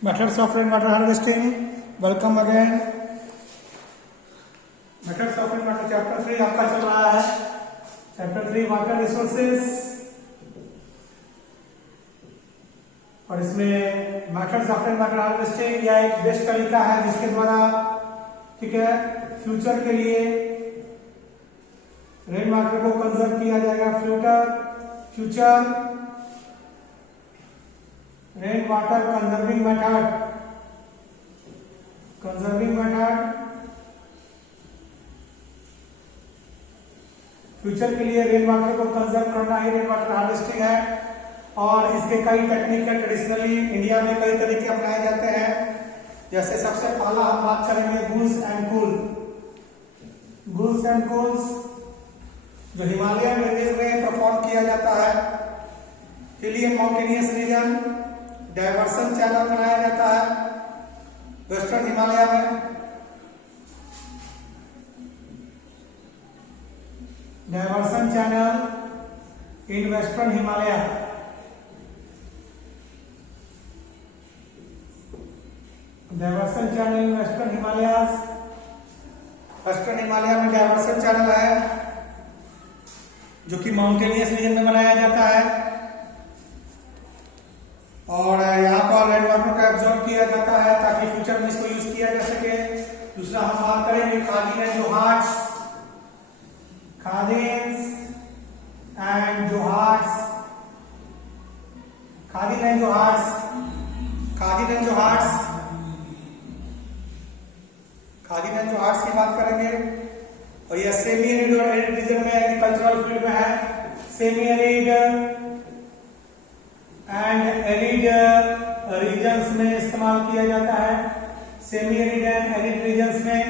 Methods of rainwater harvesting. Welcome again. Methods of rainwater chapter 3 आपका चल रहा है. Chapter 3 water resources. और इसमें मेथड्स ऑफ रेनवाटर हार्वेस्टिंग या एक बेस्ट तरीका है जिसके द्वारा, ठीक है, फ्यूचर के लिए रेन वाटर को कंजर्व किया जाएगा. Future rain water conserving method future के लिए रेन वाटर को कंजर्व करना ही रेन वाटर हार्वेस्टिंग है. और इसके कई टेक्निक है. ट्रेडिशनली इंडिया में कई तरीके अपनाए जाते हैं. जैसे सबसे पहला हम बात करेंगे गूल्स एंड कूल्स जो हिमालयन रेंजेस में परफॉर्म किया जाता है. हिली माउंटेनियस रीजन डायवर्सन चैनल बनाया जाता है वेस्टर्न हिमालय में. Diversion channel in western Himalaya. Diversion channel in western Himalaya में डायवर्सन चैनल है जो कि माउंटेनियस रीजन में बनाया जाता है. और यहाँ पर रेन वाटर को एब्जॉर्ब किया जाता है ताकि फ्यूचर में इसको यूज किया जा सके. दूसरा हम बात करेंगे खादीन एंड जोहाट्स. खादीन एंड जोहाट्स की बात करेंगे. और यह सेमी एरिड और एरिड रीजन में एग्रीकल्चरल फील्ड में है. Semi arid and arid regions में इस्तेमाल किया जाता है. Semi arid and arid regions में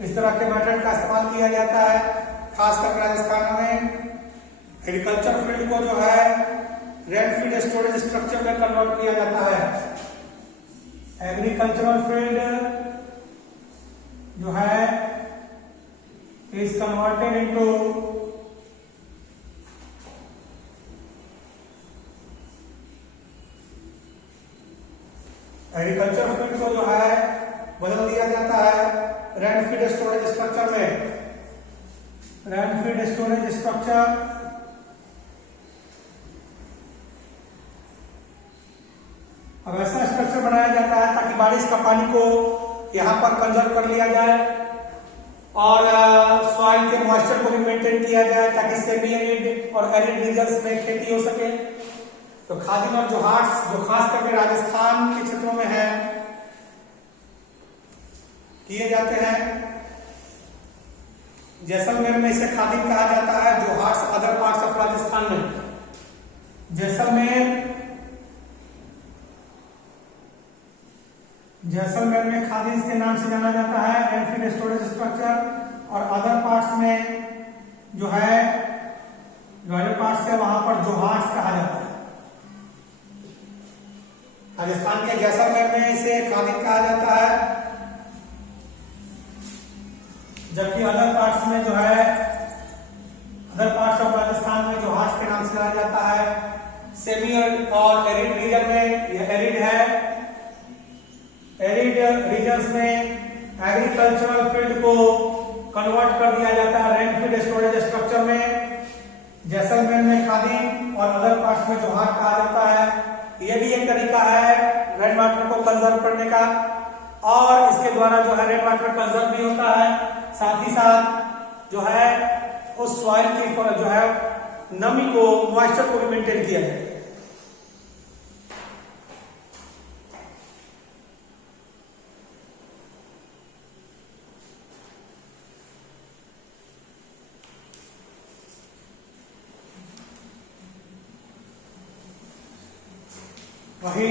इस तरह के मेथड का इस्तेमाल किया जाता है. खासकर राजस्थान में एग्रीकल्चर फील्ड को जो है रेनफीड स्टोरेज स्ट्रक्चर में कन्वर्ट किया जाता है. एग्रीकल्चरल फील्ड जो है is converted into agriculture field को जो है बदल दिया जाता है रेनफीड स्टोरेज स्ट्रक्चर में. रेनफीड स्टोरेज स्ट्रक्चर अब ऐसा स्ट्रक्चर बनाया जाता है ताकि बारिश का पानी को यहाँ पर कंजर्व कर लिया जाए और सॉइल के मॉइस्चर को भी मेंटेन किया जाए ताकि सेमी एरिड और एरिड रीजन्स में खेती हो सके. तो खादीन और जोहाट्स जो खास करके राजस्थान के क्षेत्रों में है किए जाते हैं. जैसलमेर में इसे खादीन कहा जाता है. जोहाट्स अदर पार्ट्स ऑफ राजस्थान में. जैसलमेर में खादीन के नाम से जाना जाता है रेनफीड स्टोरेज स्ट्रक्चर. और अदर पार्ट्स में जो है पार्ट्स है वहां पर जोहाट्स कहा जाता है. राजस्थान के जैसलमेर में इसे खादीन कहा जाता है. जबकि अदर पार्ट्स में जो है अदर पार्ट्स ऑफ राजस्थान में जोहाट्स के नाम से जाना जाता है. सेमी और एरिड रीजन में यह एरिड है. एरिड रीजन्स में एग्रीकल्चरल फील्ड को कन्वर्ट कर दिया जाता है रेनफीड स्टोरेज स्ट्रक्चर में. जैसलमेर में खादीन और अदर पार्ट्स में जोहाट कहा जाता है. यह भी एक तरीका है रेन वाटर को कंजर्व करने का. और इसके द्वारा जो है रेन वाटर कंजर्व भी होता है. साथ ही साथ जो है उस सॉइल की जो है नमी को मॉइस्चर को भी मेंटेन किया जाए. वही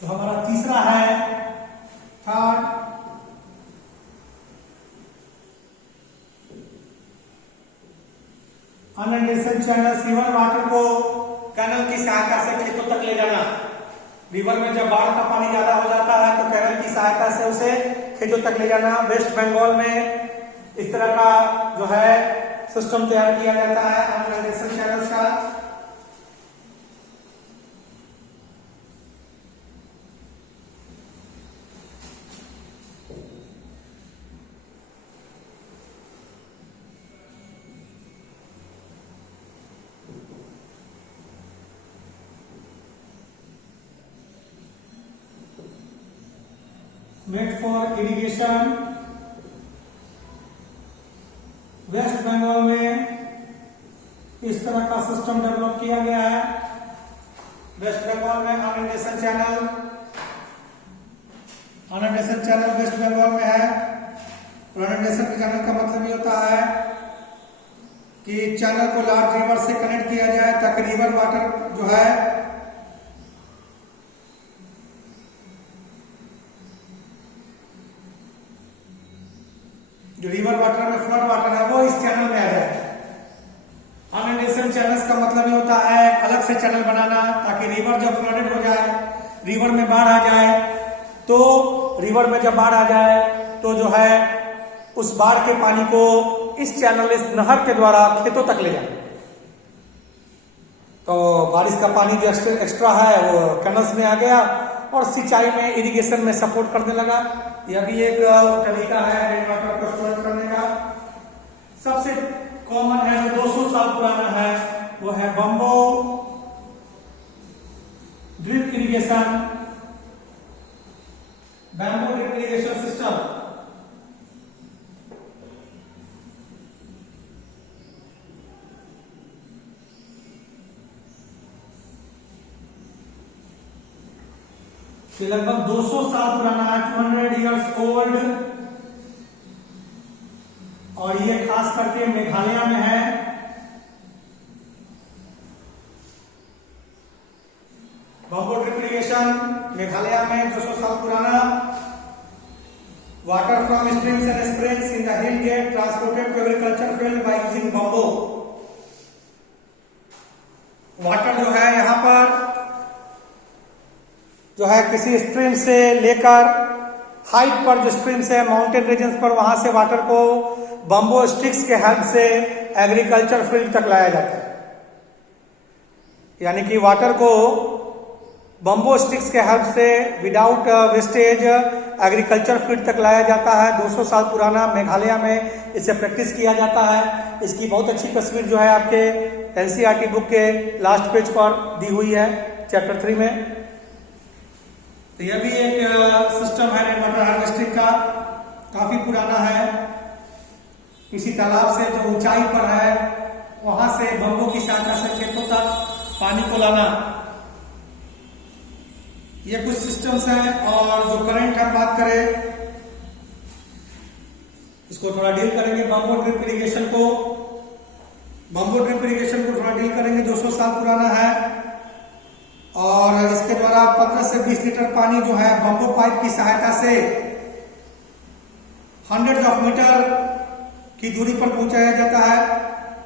तो हमारा तीसरा है थर्ड अनअंडेशन चैनल. रिवर वाटर को कैनल की सहायता से खेतों तक ले जाना. रिवर में जब बाढ़ का पानी ज्यादा हो जाता है तो कैनल की सहायता से उसे खेतों तक ले जाना. वेस्ट बंगाल में इस तरह का जो है सिस्टम तैयार किया जाता है अनअंडेशन चैनल्स का. Made for irrigation. West Bengal में इस तरह का सिस्टम डेवलप किया गया है। वेस्ट बंगाल में अनडेशन चैनल वेस्ट बंगाल में है। अनडेशन चैनल का मतलब ये होता है कि चैनल को लार्ज रिवर से कनेक्ट किया जाए ताकि रिवर वाटर जो है रिवर वाटर में फ्लड वाटर है वो इस चैनल में आ जाए। अनडेशन चैनल्स का मतलब ये होता है अलग से चैनल बनाना ताकि रिवर जब फ्लडेड हो जाए, रिवर में बाढ़ आ जाए, तो रिवर में जब बाढ़ आ जाए तो जो है उस बाढ़ के पानी को इस चैनल इस नहर के द्वारा खेतों तक ले जाए। तो बारिश का पानी जो एक्स्ट्रा है वो कैनल्स में आ गया और सिंचाई में इरिगेशन में सपोर्ट करने लगा। यह भी एक तरीका है रेन वाटर को स्टोर करने का। सबसे कॉमन है जो 200 साल पुराना है वो है bamboo drip irrigation, bamboo drip irrigation system. लगभग 200 साल पुराना है, 200 इयर्स ओल्ड, और ये खास करके मेघालय में है। बम्बो ड्रिप इरिगेशन मेघालय में 200 साल पुराना। Water from streams and springs in the hill get transported to agriculture field by using bamboo. Water जो है यहाँ पर जो है किसी स्ट्रीम से लेकर हाइट पर जो स्ट्रीम्स है माउंटेन रीजन्स पर, वहां से वाटर को बम्बो स्टिक्स के हेल्प से एग्रीकल्चर फील्ड तक लाया जाता है। यानी कि वाटर को बम्बो स्टिक्स के हेल्प से विदाउट वेस्टेज एग्रीकल्चर फील्ड तक लाया जाता है। 200 साल पुराना मेघालय में इसे प्रैक्टिस किया जाता है। इसकी बहुत अच्छी तस्वीर जो है आपके एनसीईआरटी बुक के लास्ट पेज पर दी हुई है चैप्टर 3 में। तो यह भी एक सिस्टम है रेन वाटर हार्वेस्टिंग का, काफी पुराना है। किसी तालाब से जो ऊंचाई पर है वहां से बम्बो की सहायता से खेतों तक पानी को लाना, ये कुछ सिस्टम्स हैं। और जो करंट हम बात करें इसको थोड़ा डील करेंगे। बम्बो ड्रिप इरिगेशन को थोड़ा डील करेंगे। 200 साल पुराना है और इसके द्वारा 15 से 20 लीटर पानी जो है बम्बो पाइप की सहायता से 100 ऑफ मीटर की दूरी पर पहुंचाया जाता है।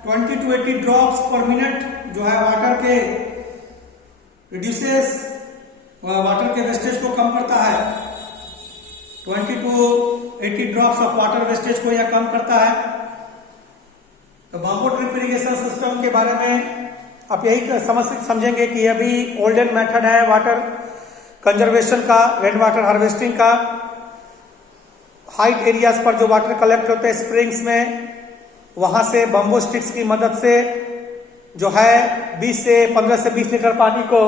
20 to 80 ड्रॉप्स पर मिनट जो है वाटर के रिड्यूसेस वाटर के वेस्टेज को कम करता है। 20 to 80 drops of water wastage को यह कम करता है। तो बम्बो ड्रिप इरिगेशन सिस्टम के बारे में आप यही समझेंगे कि यह भी ओल्डन मेथड है वाटर कंजर्वेशन का, रेन वाटर हार्वेस्टिंग का। हाइट एरियाज पर जो वाटर कलेक्ट होते हैं स्प्रिंग्स में, वहां से बम्बो स्टिक्स की मदद से जो है 15 से 20 लीटर पानी को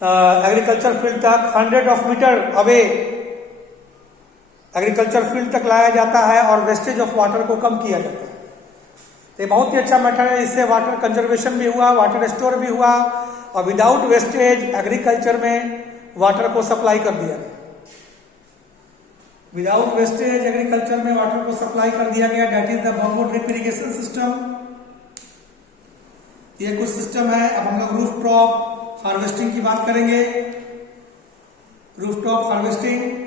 एग्रीकल्चर फील्ड तक 100 of metre away agriculture field तक लाया जाता है और वेस्टेज ऑफ वाटर को कम किया जाता है। तो बहुत ही अच्छा मेथड है। इससे वाटर कंजर्वेशन भी हुआ, वाटर स्टोर भी हुआ और विदाउट वेस्टेज एग्रीकल्चर में वाटर को सप्लाई कर दिया गया। विदाउट वेस्टेज एग्रीकल्चर में वाटर को सप्लाई कर दिया गया। That is the bamboo drip irrigation system. ये कुछ सिस्टम है। अब हम लोग रूफ टॉप हार्वेस्टिंग की बात करेंगे। रूफ टॉप हार्वेस्टिंग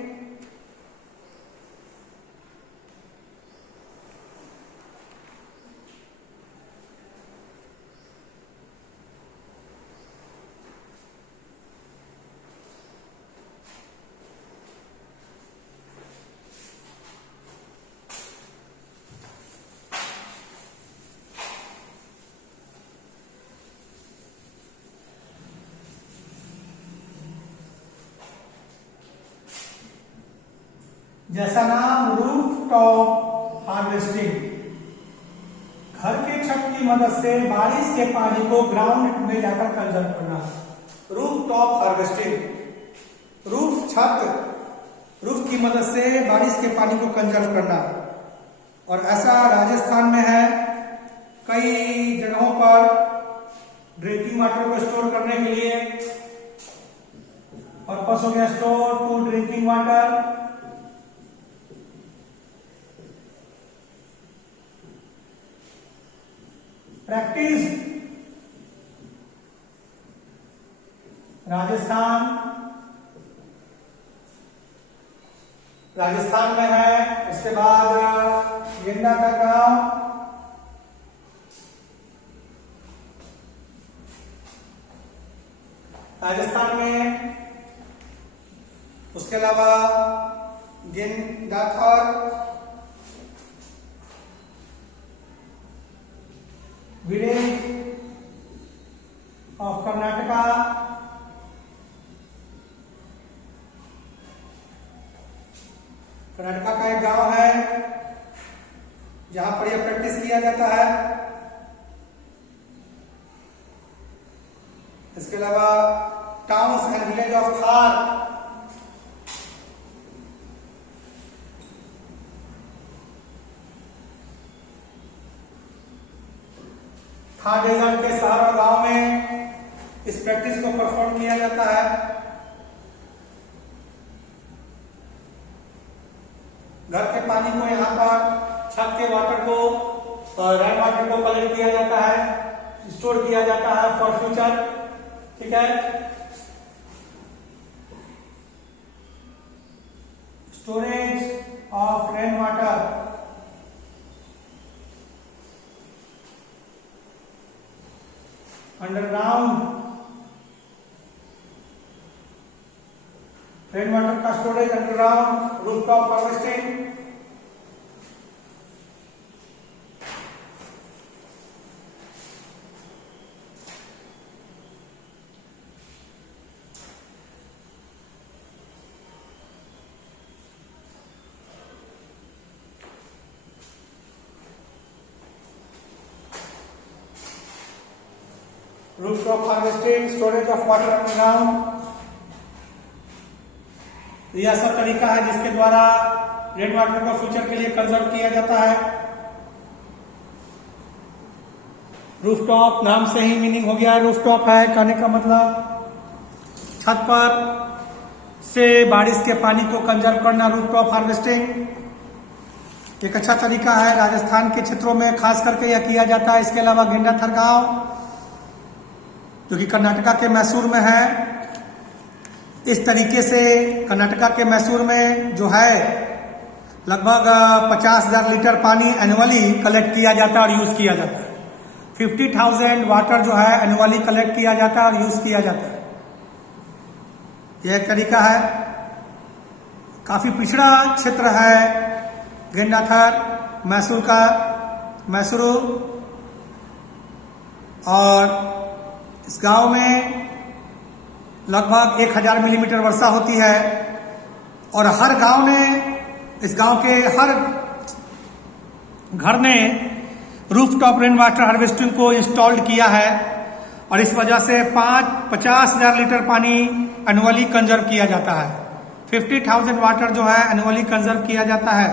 जैसा नाम रूफ टॉप हार्वेस्टिंग, घर के छत की मदद से बारिश के पानी को ग्राउंड में जाकर कंजर्व करना। रूफ टॉप हार्वेस्टिंग, रूफ छत रूफ की मदद से बारिश के पानी को कंजर्व करना। और ऐसा राजस्थान में है, कई जगहों पर ड्रिंकिंग वाटर को स्टोर करने के लिए पर्पस हो गया store to drinking water. Practice Rajasthan में है। उसके बाद गेंडा का गांव, राजस्थान में। उसके अलावा गेंडाथर, विलेज ऑफ कर्नाटका, कर्नाटका का एक गांव है जहां पर यह प्रैक्टिस किया जाता है। इसके अलावा towns and village of Thar, Thar desert के शहर और गांव में इस प्रैक्टिस को परफॉर्म किया जाता है। घर के पानी को यहाँ पर छत के वाटर को, रेन वाटर को कलेक्ट किया जाता है, स्टोर किया जाता है फॉर फ्यूचर। ठीक है, storage of rain water, underground rain water का storage, underground rooftop harvesting. Rooftop harvesting, storage of water underground. यह सब तरीका है जिसके द्वारा रेन वाटर को फ्यूचर के लिए कंजर्व किया जाता है। रूफटॉप नाम से ही मीनिंग हो गया है, रूफटॉप है कहने का मतलब छत पर से बारिश के पानी को कंजर्व करना, रूफटॉप हार्वेस्टिंग एक अच्छा तरीका है। राजस्थान के क्षेत्रों में खास करके यह किया जाता है। इसके अलावा गेंडाथर गांव जो कि कर्नाटका के मैसूर में है, इस तरीके से कर्नाटका के मैसूर में जो है लगभग 50,000 लीटर पानी एनुअली कलेक्ट किया जाता है और यूज किया जाता है। 50,000 वाटर जो है एनुअली कलेक्ट किया जाता है और यूज किया जाता है। यह एक तरीका है। काफी पिछड़ा क्षेत्र है गेंडाथर मैसूर का, मैसूरू। और इस गांव में लगभग 1000 मिलीमीटर वर्षा होती है और हर गांव ने, इस गांव के हर घर ने रूफटॉप रेन वाटर हार्वेस्टिंग को इंस्टॉल्ड किया है और इस वजह से 50,000 लीटर पानी एनुअली कंजर्व किया जाता है। 50,000 वाटर जो है एनुअली कंजर्व किया जाता है।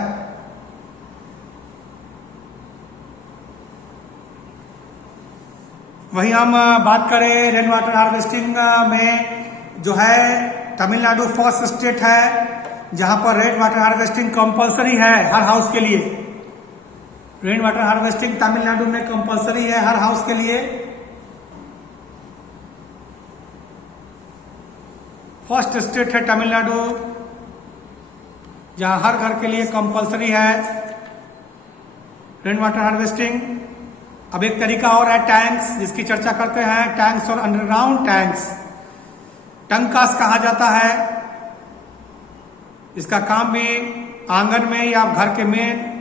वहीं हम बात करें रेन वाटर हार्वेस्टिंग में, जो है तमिलनाडु फर्स्ट स्टेट है जहां पर रेन वाटर हार्वेस्टिंग कंपलसरी है हर हाउस के लिए। रेन वाटर हार्वेस्टिंग तमिलनाडु में कंपलसरी है हर हाउस के लिए। फर्स्ट स्टेट है तमिलनाडु जहां हर घर के लिए कंपलसरी है रेन वाटर हार्वेस्टिंग। अब एक तरीका और है टैंक्स, जिसकी चर्चा करते हैं। टैंक्स और अंडरग्राउंड टैंक्स, टंकास कहा जाता है। इसका काम भी आंगन में या घर के मेन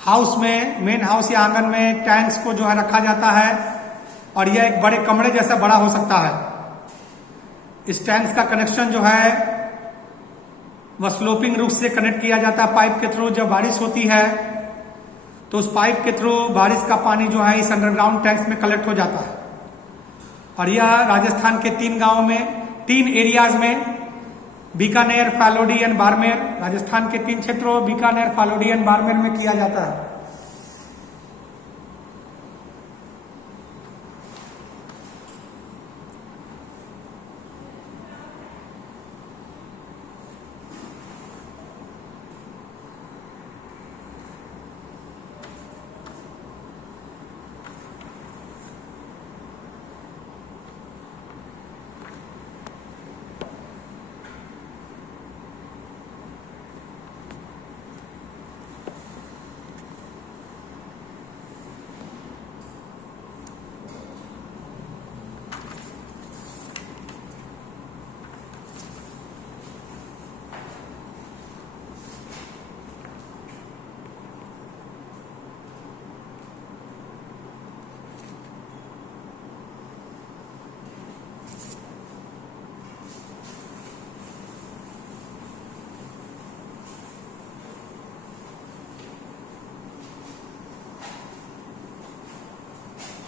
हाउस या आंगन में टैंक्स को जो है रखा जाता है और यह एक बड़े कमरे जैसा बड़ा हो सकता है। इस टैंक्स का कनेक्शन जो है वह स्लोपिंग रूफ से कनेक्ट किया जाता है पाइप के थ्रू। जब बारिश होती है तो उस पाइप के थ्रू बारिश का पानी जो है इस अंडरग्राउंड टैंक्स में कलेक्ट हो जाता है। और यह राजस्थान के 3 गांवों में, 3 एरियाज में बीकानेर, फालोडी एंड बाड़मेर, राजस्थान के 3 क्षेत्रों बीकानेर, फालोडी एंड बाड़मेर में किया जाता है।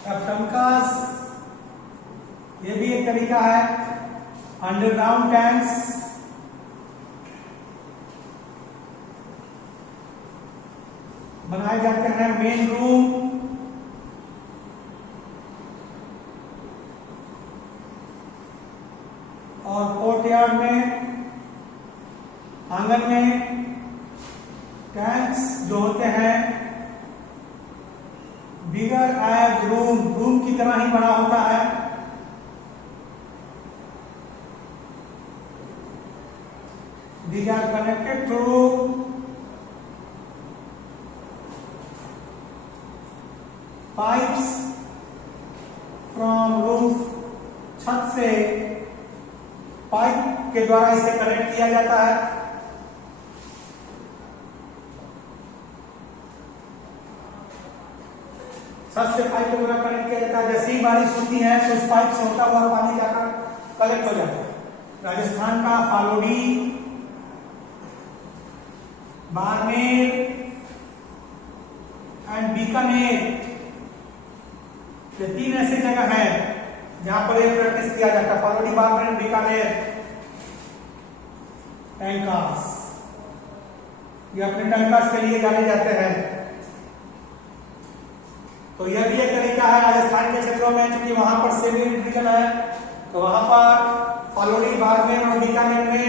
अब टंकास, ये भी एक तरीका है। अंडरग्राउंड टैंक्स, बनाए जाते हैं मेन रूम और कोर्टयार्ड में, आंगन में। टैंक्स जो होते हैं बिगर एज रूम की तरह ही बना होता है। These are connected through pipes from roof, छत से पाइप के द्वारा इसे कनेक्ट किया जाता है। छत से पाइप के द्वारा कनेक्ट किया जाता है। जैसे ही बारिश होती है तो उस पाइप से होता हुआ पानी जाकर कलेक्ट हो जाता है। राजस्थान का फालोडी, बाड़मेर एंड बीकानेर, ये 3 ऐसे जगह हैं जहां पर ये प्रैक्टिस किया जाता है। फालोडी, बाड़मेर, बीकानेर। टैंकास, ये अपने टैंकास के लिए जाने जाते हैं। तो यह भी एक तरीका है राजस्थान के क्षेत्रों में, क्योंकि वहां पर सेमी रीजन है, तो वहां पर फालोडी, बाड़मेर और बीकानेर में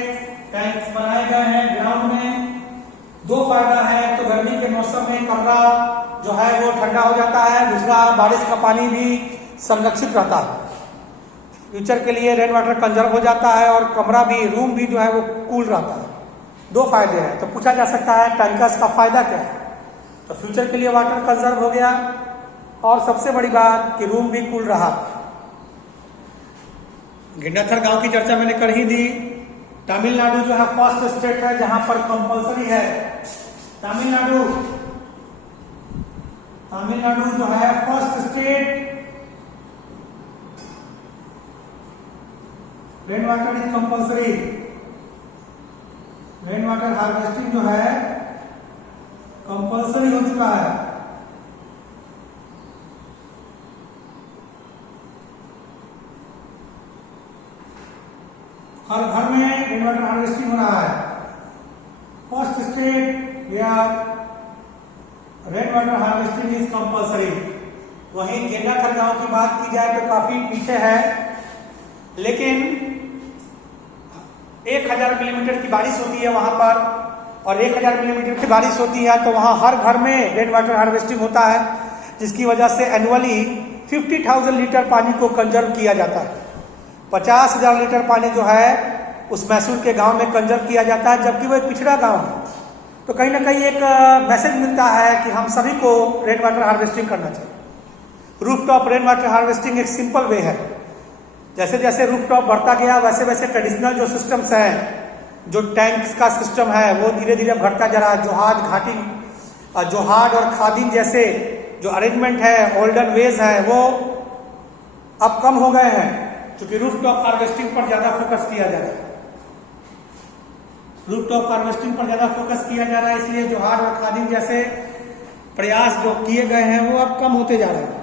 टैंक्स बनाए गए हैं ग्राउंड में। 2 फायदा है, तो गर्मी के मौसम में कमरा जो है वो ठंडा हो जाता है, दूसरा बारिश का पानी भी संरक्षित रहता है। फ्यूचर के लिए रेन वाटर कंजर्व हो जाता है और कमरा भी, रूम भी जो है वो कूल रहता है। 2 फायदे हैं। तो पूछा जा सकता है टैंकर्स का फायदा क्या है? तो फ्यूचर के लिए वाटर कंजर्व हो गया और सबसे बड़ी बात कि रूम भी कूल रहा। गिंडाथर गांव की चर्चा मैंने कर ही दी। तमिलनाडु जो है फर्स्ट स्टेट है जहां पर कंपलसरी है। तमिलनाडु जो है first state, rain water is compulsory. Rain water harvesting जो है कंपलसरी हो चुका है। हर घर में रेन वाटर हार्वेस्टिंग हो रहा है। First state where rain water harvesting is compulsory. वहीं गेंडाथर गांव की बात की जाए तो काफी पीछे है, लेकिन 1000 मिलीमीटर की बारिश होती है वहां पर, और 1000 मिलीमीटर की बारिश होती है तो वहां हर घर में रेन वाटर हार्वेस्टिंग होता है, जिसकी वजह से एनुअली 50,000 लीटर पानी को कंजर्व किया जाता है। 50,000 लीटर पानी जो है उस मैसूर के गांव में कंजर्व किया जाता है, जबकि वो एक पिछड़ा गांव है। तो कहीं ना कहीं एक मैसेज मिलता है कि हम सभी को रेन वाटर हार्वेस्टिंग करना चाहिए। रूफटॉप रेन वाटर हार्वेस्टिंग एक सिंपल वे है। जैसे जैसे रूफटॉप बढ़ता गया वैसे वैसे ट्रेडिशनल जो सिस्टम्स हैं, जो टैंक्स का सिस्टम है, वो धीरे धीरे बढ़ता जा रहा है। जोहाड और खादिन जैसे जो अरेंजमेंट है, ओल्डन वेज है, वो अब कम हो गए हैं, क्योंकि रूफटॉप हार्वेस्टिंग पर ज्यादा फोकस किया जा रहा है। रूफटॉप हार्वेस्टिंग पर ज्यादा फोकस किया जा रहा है, इसलिए जोहाड और खादिन जैसे प्रयास जो किए गए हैं वो अब कम होते जा रहे हैं।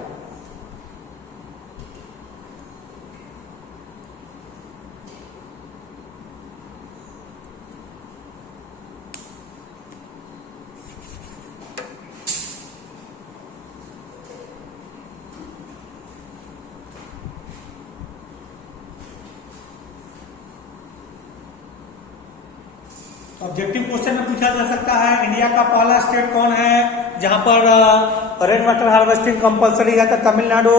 ऑब्जेक्टिव क्वेश्चन में पूछा जा सकता है इंडिया का पहला स्टेट कौन है जहां पर रेन वाटर हार्वेस्टिंग कंपलसरी है, तो तमिलनाडु।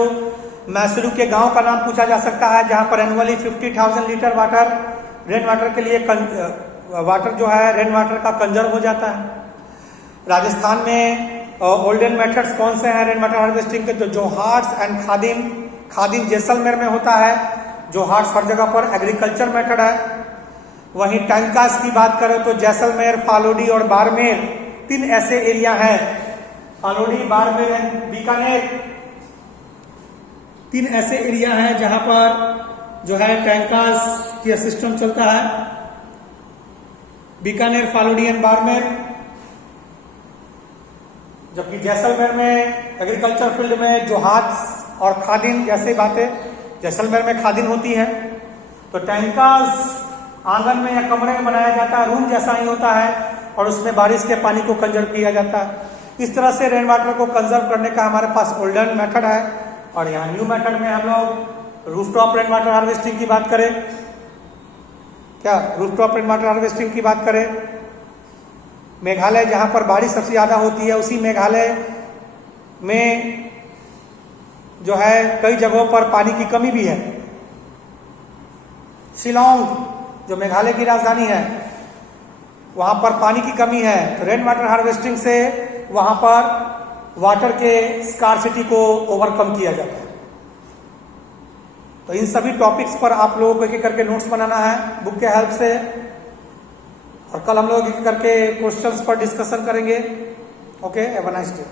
मैसूरू के गांव का नाम पूछा जा सकता है जहां पर annually 50,000 litre water rain water के लिए वाटर जो है रेन वाटर का कंजर्व हो जाता है। राजस्थान में ओल्डन मेथड्स कौन से हैं रेन वाटर हार्वेस्टिंग के, तो जोहाट्स एंड खादिम। खादिम जैसलमेर में होता है, जोहाट्स हर जगह पर एग्रीकल्चर मेथड है। वहीं टैंकास की बात करें तो जैसलमेर, फालोडी और बाड़मेर 3 ऐसे एरिया हैं, फालोडी, बाड़मेर एंड बीकानेर 3 ऐसे एरिया हैं जहां पर जो है टैंकास की सिस्टम चलता है। बीकानेर, फालोडी एंड बाड़मेर। जबकि जैसलमेर में एग्रीकल्चर फील्ड में जोहाट्स और खादिन जैसे बातें, जैसलमेर में खादिन होती है। तो टैंकास आंगन में या कमरे में बनाया जाता है, रूम जैसा ही होता है और उसमें बारिश के पानी को कंजर्व किया जाता है। इस तरह से रेन वाटर को कंजर्व करने का हमारे पास ओल्डन मेथड है। और यहाँ न्यू मेथड में हम लोग रूफटॉप रेन वाटर हार्वेस्टिंग की बात करें, क्या रूफटॉप रेन वाटर हार्वेस्टिंग की बात करें, मेघालय जहां पर बारिश सबसे ज्यादा होती है, उसी मेघालय में जो है कई जगहों पर पानी की कमी भी है। शिलोंग जो मेघालय की राजधानी है, वहां पर पानी की कमी है, तो रेन वाटर हार्वेस्टिंग से वहां पर वाटर के स्कार्सिटी को ओवरकम किया जाता है। तो इन सभी टॉपिक्स पर आप लोगों को एक एक करके नोट्स बनाना है बुक के हेल्प से, और कल हम लोग एक एक करके क्वेश्चंस पर डिस्कशन करेंगे। Okay, have a nice day.